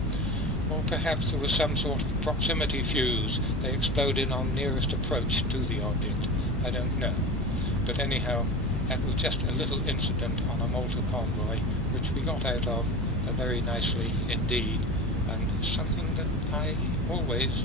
Or perhaps there was some sort of proximity fuse. They exploded on nearest approach to the object. I don't know. But anyhow, that was just a little incident on a Malta convoy, which we got out of very nicely indeed, and something that I always